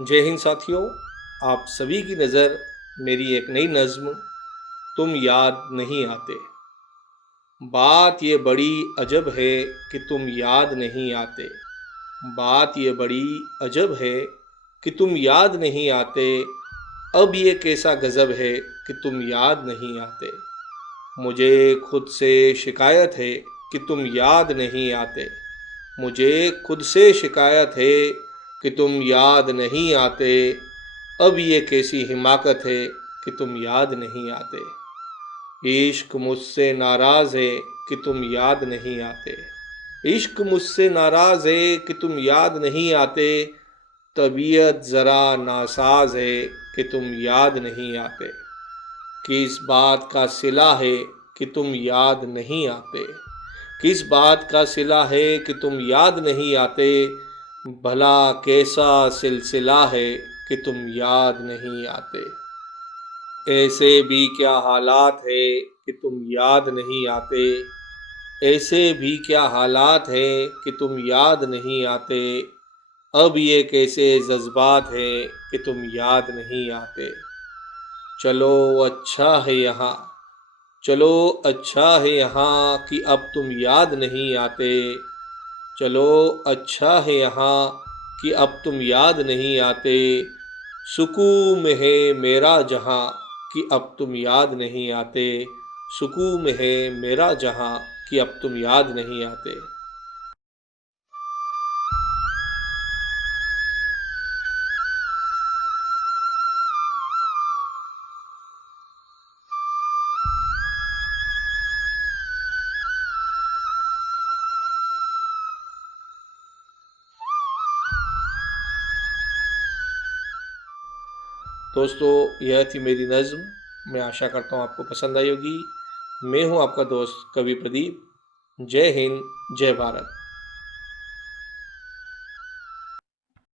जय हिंद साथियों। आप सभी की नज़र मेरी एक नई नज़्म तुम याद नहीं आते। बात ये बड़ी अजब है कि तुम याद नहीं आते। बात ये बड़ी अजब है कि तुम याद नहीं आते। अब ये कैसा गज़ब है कि तुम याद नहीं आते। मुझे खुद से शिकायत है कि तुम याद नहीं आते। मुझे खुद से शिकायत है कि तुम याद नहीं आते। अब ये कैसी हिमाकत है कि तुम याद नहीं आते। इश्क मुझसे नाराज़ है कि तुम याद नहीं आते। इश्क मुझसे नाराज़ है कि तुम याद नहीं आते। तबीयत ज़रा नासाज है कि तुम याद नहीं आते। किस बात का सिला है कि तुम याद नहीं आते। किस बात का सिला है कि तुम याद नहीं आते। भला कैसा सिलसिला है कि तुम याद नहीं आते। ऐसे भी क्या हालात है कि तुम याद नहीं आते। ऐसे भी क्या हालात है कि तुम याद नहीं आते। अब ये कैसे जज्बात है कि तुम याद नहीं आते। चलो अच्छा है यहाँ, चलो अच्छा है यहाँ कि अब तुम याद नहीं आते। चलो अच्छा है यहाँ कि अब तुम याद नहीं आते। सुकून में है मेरा जहाँ कि अब तुम याद नहीं आते। सुकून में है मेरा जहाँ कि अब तुम याद नहीं आते। दोस्तों, यह थी मेरी नज़्म। मैं आशा करता हूँ आपको पसंद आई होगी। मैं हूँ आपका दोस्त कवि प्रदीप। जय हिंद, जय भारत।